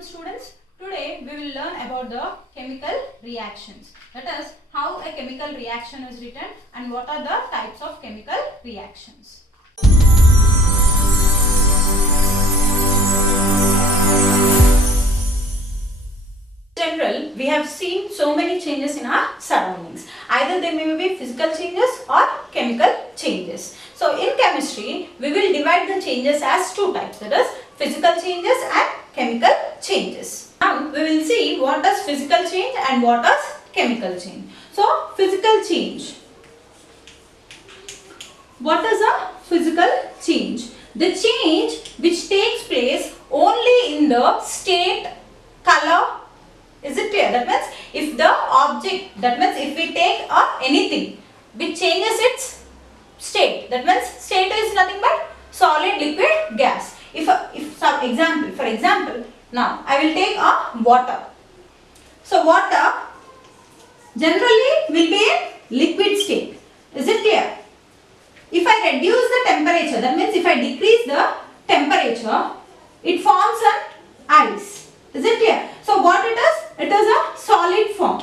afternoon, students. Today we will learn about the chemical reactions. That is, how a chemical reaction is written and what are the types of chemical reactions. In general, we have seen so many changes in our surroundings. Either they may be physical changes or chemical changes. So in chemistry, we will divide the changes as two types, that is physical changes and chemical changes. Now we will see what is physical change and what is chemical change. So physical change. What is a physical change? The change which takes place only in the state, color. Is it clear? That means if the object, that means if we take anything which changes its state, that means state is nothing but solid, liquid, gas. For example, now I will take water. So water generally will be in liquid state. Is it clear? If I reduce the temperature, that means if I decrease the temperature, it forms an ice. Is it clear? So what it is? It is a solid form.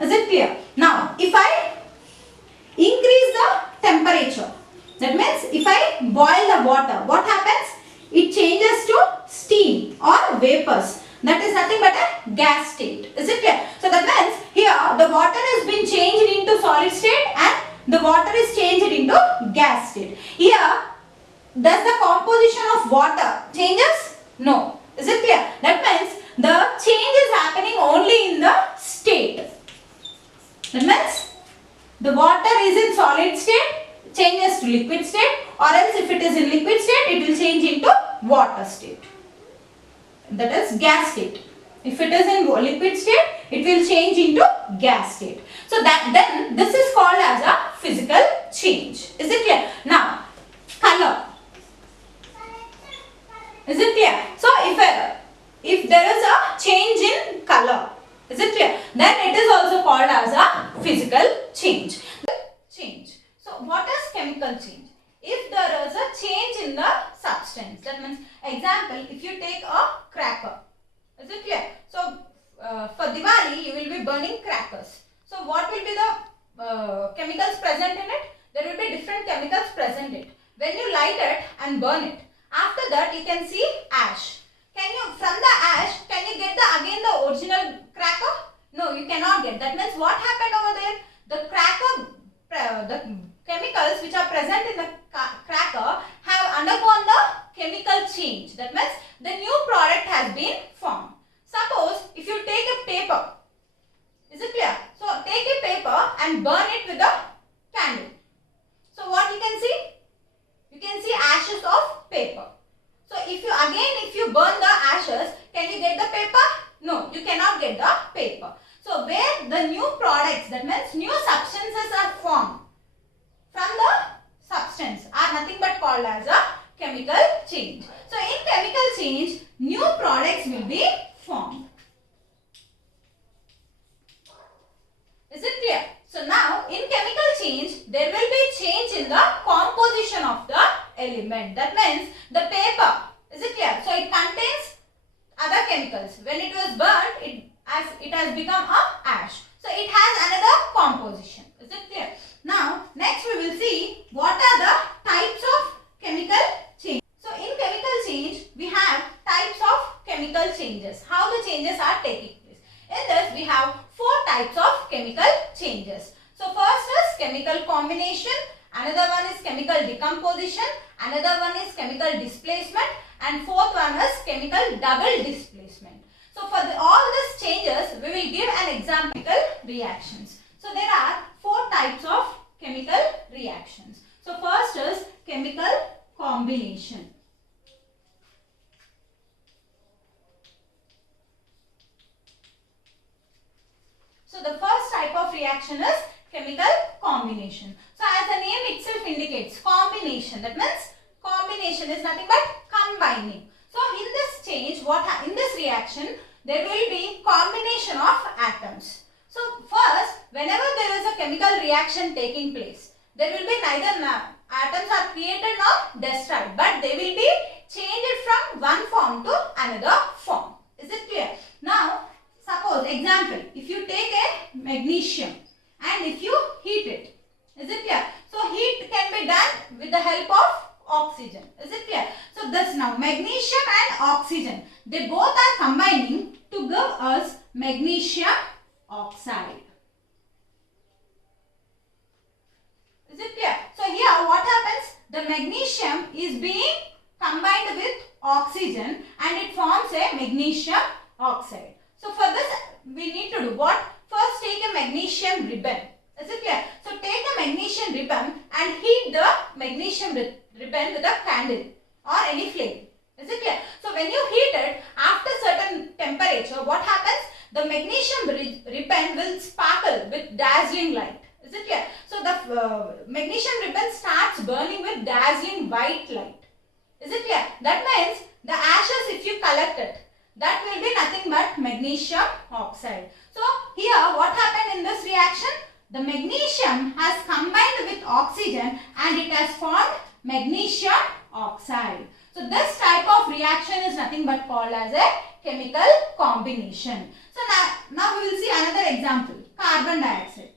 Is it clear? Now if I increase the temperature, that means if I boil the water, what happens? It changes to steam or vapors. That is nothing but a gas state. Is it clear? So that means here the water has been changed into solid state and the water is changed into gas state. Here, does the composition of water changes? No. Is it clear? That means the change is happening only in the state. That means the water is in solid state, changes to liquid state, or else if it is in liquid state, it will change into water state. That is gas state. If it is in liquid state, it will change into gas state. So then this is called as a physical change. Is it clear? Now, color. Is it clear? So if there is a change in color, is it clear? Then it is also called as a physical change. So what is chemical change? If there is a change in the substance, that means example, if you take a cracker, is it clear? So for Diwali you will be burning crackers. So what will be the chemicals present in it? There will be different chemicals present in it. When you light it and burn it, after that you can see ash. From the ash, can you get again the original cracker? No, you cannot get. That means what happened over there? The cracker, the chemicals which are present in the cracker have undergone the chemical change. That means the new product has been formed. Suppose if you take a paper, is it clear? So take a paper and burn it with a candle. So what you can see? You can see ashes of paper. So if you burn the ashes, can you get the paper? No, you cannot get the paper. So where the new products, that means new substances are formed from the substance, are nothing but called as a chemical change. So in chemical change, new products will be formed. Is it clear? So now in chemical change, there will be change in the composition of the element. That means the paper, is it clear? So it contains other chemicals. When it was burnt, it has become a ash. So it has another composition. Is it clear? Now next we will see what are the types of chemical change. So in chemical change, we have types of chemical changes. How the changes are taking place. In this we have four types of chemical changes. So first is chemical combination, another one is chemical decomposition, another one is chemical displacement, and fourth one is chemical double displacement. So for all these changes, we will give an example reactions. So there are four types of chemical reactions. So first is chemical combination. So the first type of reaction is chemical combination. So as the name itself indicates, combination, that means combination is nothing but combining. So in this change, in this reaction, there will be combination of atoms. So first, whenever there is a chemical reaction taking place, there will be neither atoms are created nor destroyed, but they will be changed from one form to another form. Is it clear? magnesium and if you heat it. Is it clear? So heat can be done with the help of oxygen. Is it clear? So thus now magnesium and oxygen, they both are combining to give us magnesium oxide. Is it clear? So here what happens? The magnesium is being combined with oxygen and it forms a magnesium oxide. So for this we need to do what? First take a magnesium ribbon. Is it clear? So take a magnesium ribbon and heat the magnesium ribbon with a candle or any flame. Is it clear? So when you heat it, after certain temperature, what happens? The magnesium ribbon will sparkle with dazzling light. Is it clear? So the magnesium ribbon starts burning with dazzling white light. Is it clear? That means the ashes, if you collect it, that will be nothing but magnesium oxide. So here what happened in this reaction? The magnesium has combined with oxygen and it has formed magnesium oxide. So this type of reaction is nothing but called as a chemical combination. So now we will see another example, carbon dioxide.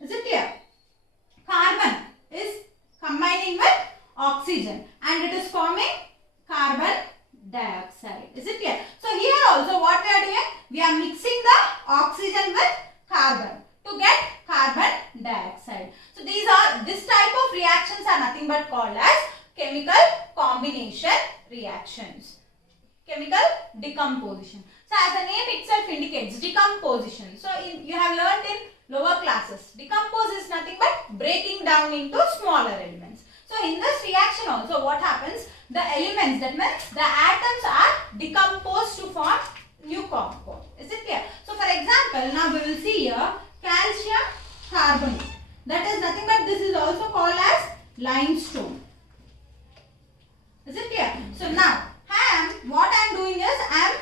Is it clear? Carbon is combining with oxygen and it is forming carbon dioxide. Is it clear? So here also what we are doing? We are mixing the oxygen with carbon to get carbon dioxide. So this type of reactions are nothing but called as chemical combination reactions. Chemical decomposition. So as the name itself indicates, decomposition. So you have learned in lower classes. Decompose is nothing but breaking down into smaller elements. So in this reaction also what happens? The elements, that means the atoms are decomposed to form new compound. Is it clear? So for example, now we will see here calcium carbonate. That is nothing but this is also called as limestone. Is it clear? So now what I am doing is I am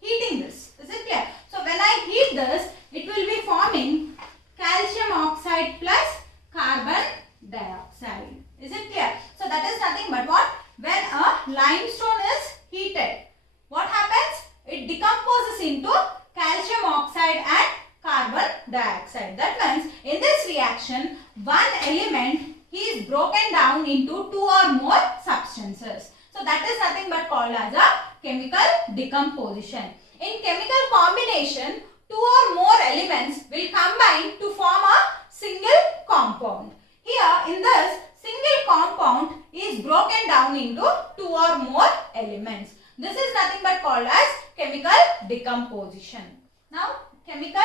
heating this. Is it clear? So when I heat this, it will be forming calcium oxide plus carbon dioxide. Is it clear? So that is nothing but what? When a limestone is heated, what happens? It decomposes into calcium oxide and carbon dioxide. That means in this reaction, one element is broken down into two or more substances. So that is nothing but called as a chemical decomposition. In chemical combination, two or more elements will combine to form a single compound. Here in this, single compound is broken down into two or more elements. This is nothing but called as chemical decomposition. Now chemical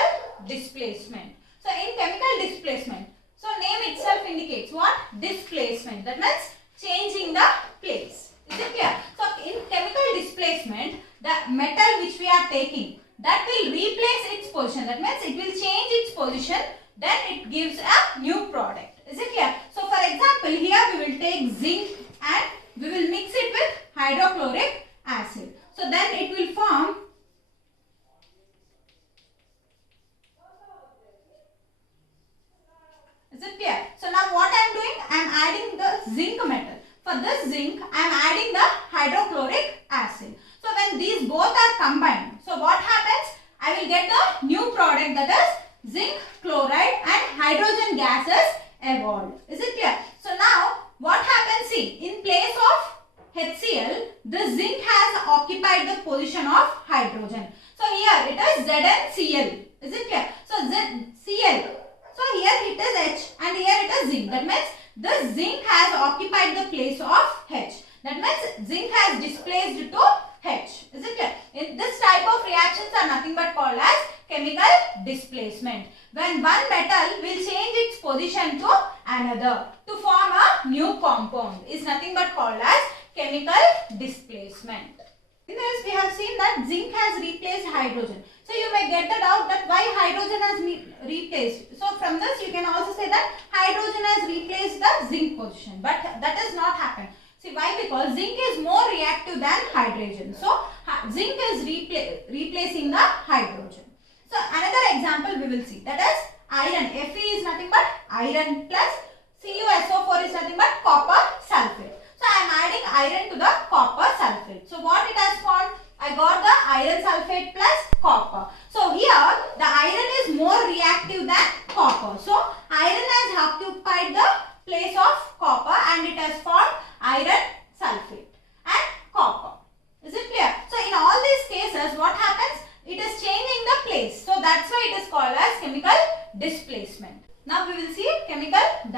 displacement. So in chemical displacement, so name itself indicates what? Displacement. That means changing the place. Is it clear? So in chemical displacement, the metal which we are taking, that will replace its position. That means it will change its position, then it gives a new product. Is it clear? So for example, here we will take zinc and we will mix it with hydrochloric acid. So then it will form Is it clear? So now what I am doing? I am adding the zinc metal. For this zinc, I am adding the hydrochloric acid. So when these both are combined, so what happens? I will get the new product, that is zinc chloride and hydrogen gases evolved. Is it clear? So now what happens? See, in place of HCl, the zinc has occupied the position of hydrogen. So here it is ZnCl. Is it clear? So ZCl. So here it is H and here it is zinc. That means the zinc has occupied the place of H. That means zinc has displaced to H. Is it clear? In this type of reactions are nothing but called as chemical displacement. When one metal will change its position to another to form a new compound is nothing but called as chemical displacement. In this we have seen that zinc has replaced hydrogen. So you may get the doubt that why hydrogen has replaced. So from this you can also say that hydrogen has replaced the zinc position. But that has not happened. See why? Because zinc is more reactive than hydrogen. So zinc is replacing the hydrogen. So another example we will see, that is iron. Fe is nothing but iron plus CuSO4 is nothing but copper sulfate. So I am adding iron to the copper sulfate. So what it has formed? I got the iron sulfate plus copper. So here the iron is more reactive than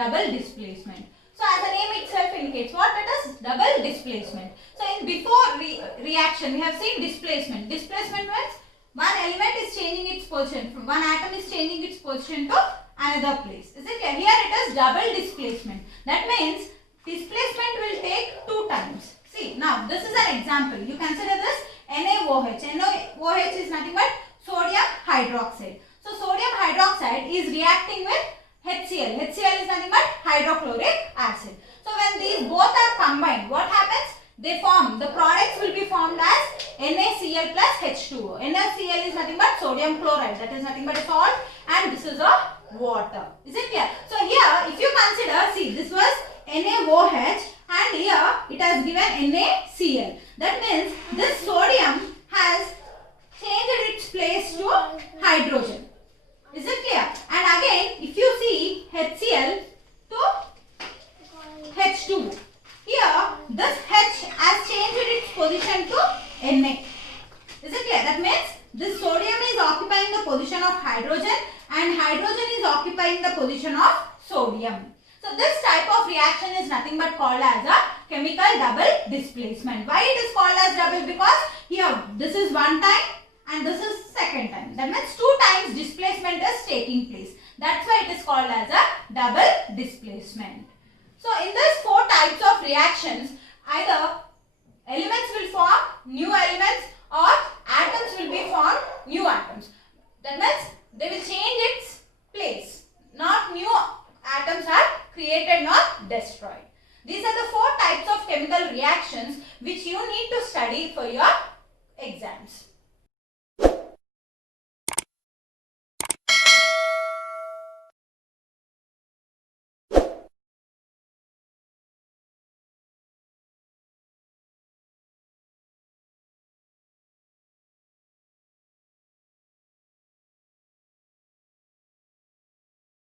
double displacement. So as the name itself indicates, what it is? Double displacement. So in before reaction we have seen displacement. Displacement means one element is changing its position, from one atom is changing its position to another place. Is it clear? Here it is double displacement. That means displacement will take 2 times. See, now this is an example. You consider this NaOH. NaOH is nothing but sodium hydroxide. So sodium hydroxide is reacting with HCl. HCl is nothing but hydrochloric acid. So when these both are combined, what happens? They form, the products will be formed as NaCl plus H2O. NaCl is nothing but sodium chloride, that is nothing but a salt, and this is a water. Is it clear? So here if you consider, see, this was NaOH and here it has given NaCl. That means this sodium has changed its place to hydrogen. Is it clear? And again if you see HCl to H2. Here this H has changed its position to Na. Is it clear? That means this sodium is occupying the position of hydrogen and hydrogen is occupying the position of sodium. So this type of reaction is nothing but called as a chemical double displacement. Why it is called as double? Because here this is one time and this is second time. That means 2 times displacement is taking place. That's why it is called as a double displacement. So in these 4 types of reactions, either elements will form new elements or atoms will be formed new atoms. That means they will change its place. Not new atoms are created nor destroyed. These are the 4 types of chemical reactions which you need to study for your exams.